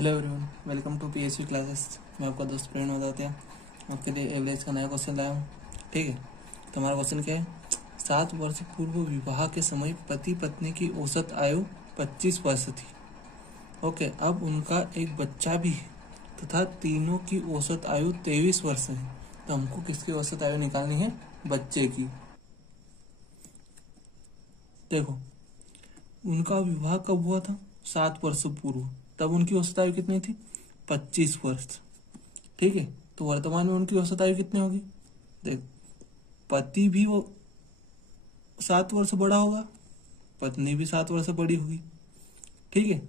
Hello everyone, welcome to PSV classes. मैं आपका दोस्त प्रेरणा दातिया आपके लिए एवरेज का नया क्वेश्चन लाया हूँ। ठीक है, तो हमारा क्वेश्चन क्या है। 7 वर्ष पूर्व विवाह के समय पति पत्नी की औसत आयु 25 वर्ष थी। ओके, अब उनका एक बच्चा भी है तथा तीनों की औसत आयु 23 वर्ष है। तो हमको किसकी औसत आयु निकालनी है? बच्चे की। देखो, उनका विवाह कब हुआ था? 7 वर्ष पूर्व। तब उनकी औसत आयु कितनी थी? 25 वर्ष। ठीक है, तो वर्तमान में उनकी औसत आयु कितनी होगी? देख, पति भी वो 7 वर्ष बड़ा होगा, पत्नी भी 7 वर्ष बड़ी होगी। ठीक है,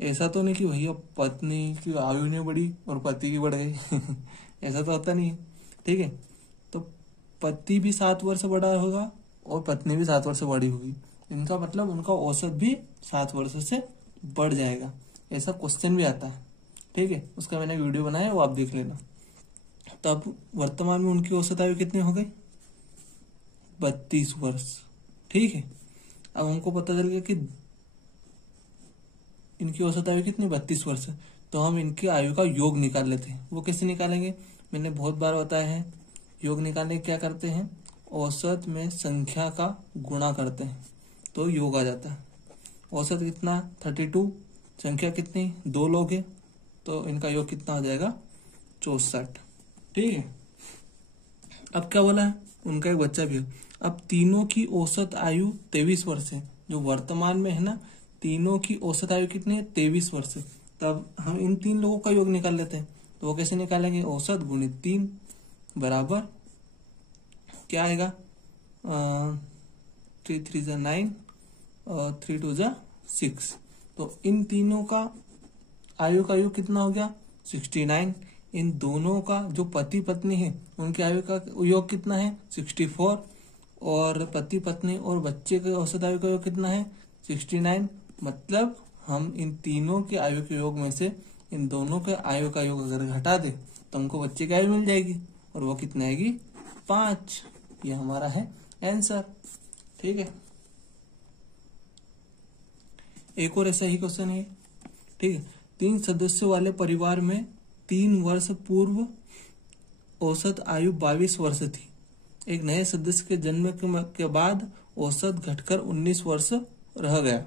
ऐसा तो नहीं कि भैया पत्नी की आयु नहीं बढ़ी और पति की बढ़ गई ऐसा तो होता नहीं है। ठीक है, तो पति भी 7 वर्ष बड़ा होगा और पत्नी भी 7 वर्ष बड़ी होगी। इनका मतलब उनका औसत भी 7 वर्ष से बढ़ जाएगा। ऐसा क्वेश्चन भी आता है। ठीक है, उसका मैंने वीडियो बनाया है, वो आप देख लेना। तो अब वर्तमान में उनकी औसत आयु कितनी हो गई? 32 वर्ष। ठीक है, अब हमको पता चल गया कि इनकी औसत आयु कितनी? 32 वर्ष। तो हम इनकी आयु का योग निकाल लेते हैं। वो कैसे निकालेंगे? मैंने बहुत बार बताया है। योग निकालने क्या करते हैं? औसत में संख्या का गुणा करते हैं तो योग आ जाता है। औसत कितना? 32। संख्या कितनी? 2 लोग हैं, तो इनका योग कितना हो जाएगा? 64। ठीक है, अब क्या बोला है? उनका एक बच्चा भी है। अब तीनों की औसत आयु 23 वर्ष है। जो वर्तमान में है ना, तीनों की औसत आयु कितनी है? 23 वर्ष है। तब हम इन 3 लोगों का योग निकाल लेते हैं। तो वो कैसे निकालेंगे? औसत गुणित 3 बराबर क्या आएगा? 3 3 जा 9 और 3 2 जा 6। तो इन तीनों का आयु का योग कितना हो गया? 69। इन दोनों का जो पति पत्नी है उनके आयु का योग कितना है? 64। और पति पत्नी और बच्चे के औसत आयु का योग कितना है? 69। मतलब हम इन तीनों के आयु के योग में से इन दोनों के आयु का योग अगर घटा दे तो हमको बच्चे की आयु मिल जाएगी, और वो कितनी आएगी? 5। ये हमारा है आंसर। ठीक है, एक और ऐसा ही क्वेश्चन है। ठीक है, 3 सदस्यों वाले परिवार में 3 वर्ष पूर्व औसत आयु 22 वर्ष थी। एक नए सदस्य के जन्म के बाद औसत घटकर 19 वर्ष रह गया,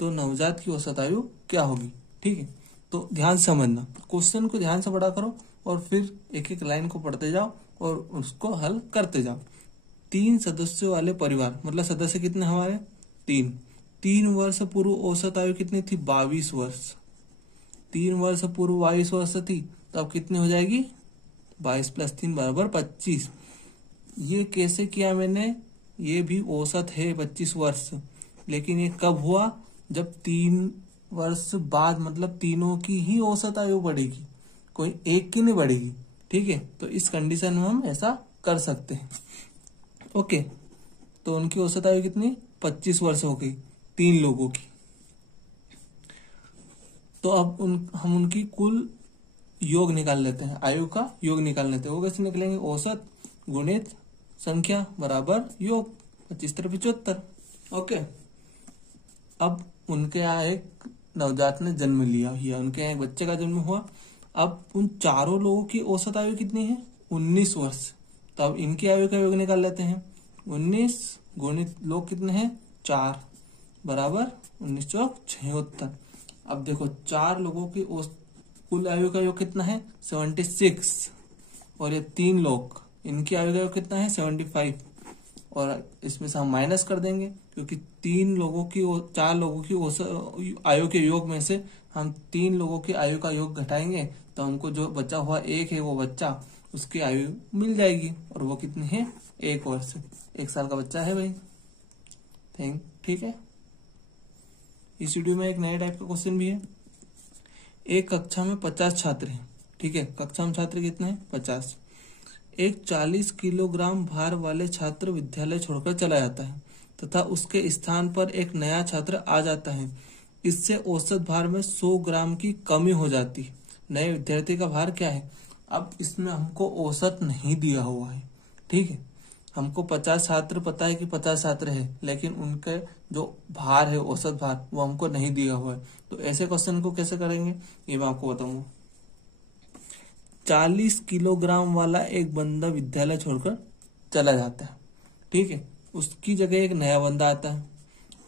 तो नवजात की औसत आयु क्या होगी? ठीक है, तो ध्यान से समझना, क्वेश्चन को ध्यान से पढ़ा करो और फिर एक एक लाइन को पढ़ते जाओ और उसको हल करते जाओ। 3 सदस्यों वाले परिवार मतलब सदस्य कितने हमारे? 3 वर्ष पूर्व औसत आयु कितनी थी? 22 वर्ष। 3 वर्ष पूर्व 22 वर्ष थी, तो अब कितनी हो जाएगी? 22 + 3 बराबर 25। ये कैसे किया मैंने? ये भी औसत है 25 वर्ष, लेकिन ये कब हुआ? जब 3 वर्ष बाद, मतलब तीनों की ही औसत आयु बढ़ेगी, कोई एक की नहीं बढ़ेगी। ठीक है, तो इस कंडीशन में हम ऐसा कर सकते हैं। ओके, तो उनकी औसत आयु कितनी? 25 वर्ष हो गई 3 लोगों की। तो अब हम उनकी कुल योग निकाल लेते हैं, आयु का योग निकाल लेते हैं। वो कैसे निकलेंगे? औसत गुणित संख्या बराबर योग। 25 × 75। ओके, अब उनके यहाँ एक नवजात ने जन्म लिया, उनके यहाँ एक बच्चे का जन्म हुआ। अब उन चारों लोगों की औसत आयु कितनी है? 19 वर्ष। तो अब इनकी आयु का योग निकाल लेते हैं। 19 गुणित लोग कितने हैं? 4 बराबर 19 चौक 76। अब देखो, 4 लोगों की कुल आयु का योग कितना है? 76। और ये 3 लोग, इनकी आयु का योग कितना है? 75। और इसमें से हम माइनस कर देंगे, क्योंकि 4 लोगों की आयु के योग में से हम 3 लोगों की आयु का योग घटाएंगे, तो हमको जो बचा हुआ एक है वो बच्चा, उसकी आयु मिल जाएगी। और वो कितनी है? 1 वर्ष। 1 साल का बच्चा है भाई। ठीक है, इस वीडियो में एक नए टाइप का क्वेश्चन भी है। एक कक्षा में 50 छात्र हैं। ठीक है, कक्षा में छात्र कितने हैं? 50। एक 40 किलोग्राम भार वाले छात्र विद्यालय छोड़कर चला जाता है तथा उसके स्थान पर एक नया छात्र आ जाता है। इससे औसत भार में 100 ग्राम की कमी हो जाती है। नए विद्यार्थी का भार क्या है? अब इसमें हमको औसत नहीं दिया हुआ है। ठीक है, हमको 50 छात्र पता है कि 50 छात्र है, लेकिन उनके जो भार है, औसत भार, वो हमको नहीं दिया हुआ है। तो ऐसे क्वेश्चन को कैसे करेंगे ये मैं आपको बताऊंगा। 40 किलोग्राम वाला एक बंदा विद्यालय छोड़कर चला जाता है, ठीक है। उसकी जगह एक नया बंदा आता है।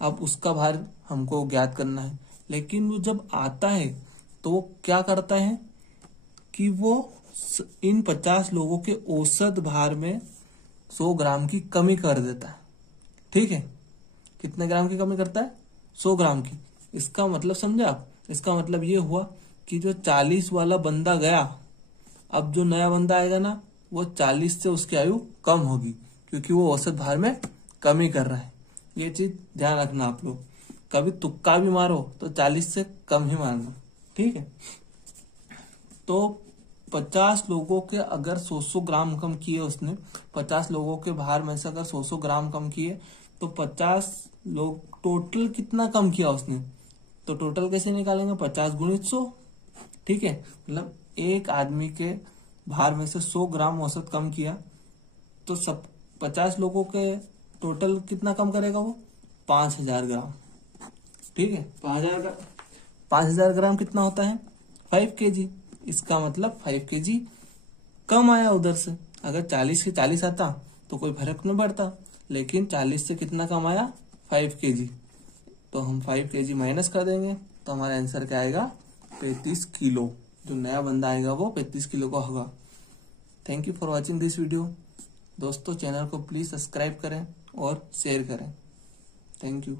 अब उसका भार हमको ज्ञात करना है, लेकिन वो जब आता है तो वो क्या करता है कि वो इन 50 लोगों के औसत भार में 100 ग्राम की कमी कर देता है, ठीक है। कितने ग्राम की कमी करता है? 100 ग्राम की। इसका मतलब समझे आप? इसका मतलब ये हुआ कि जो 40 वाला बंदा गया, अब जो नया बंदा आएगा ना, वो 40 से उसकी आयु कम होगी, क्योंकि वो औसत भार में कमी कर रहा है। ये चीज ध्यान रखना आप लोग। कभी तुक्का भी मारो तो 40 से कम ही मारना, ठीक है। तो 50 लोगों के अगर 100 ग्राम कम किए उसने, 50 लोगों के भार में से अगर 100 ग्राम कम किए, तो 50 लोग टोटल कितना कम किया उसने? तो टोटल कैसे निकालेंगे? 50 गुणित 100, ठीक है। मतलब एक आदमी के भार में से 100 ग्राम औसत कम किया, तो सब 50 लोगों के टोटल कितना कम करेगा वो? 5000 ग्राम, ठीक है। 5000 ग्राम कितना होता है? 5 kg। इसका मतलब 5 kg कम आया उधर से। अगर 40 से 40 आता तो कोई फर्क नहीं पड़ता, लेकिन 40 से कितना कम आया? 5 kg। तो हम 5 kg माइनस कर देंगे, तो हमारा आंसर क्या आएगा? 35 किलो। जो नया बंदा आएगा वो 35 किलो का होगा। Thank you for watching this video. दोस्तों, चैनल को प्लीज सब्सक्राइब करें और शेयर करें। Thank you.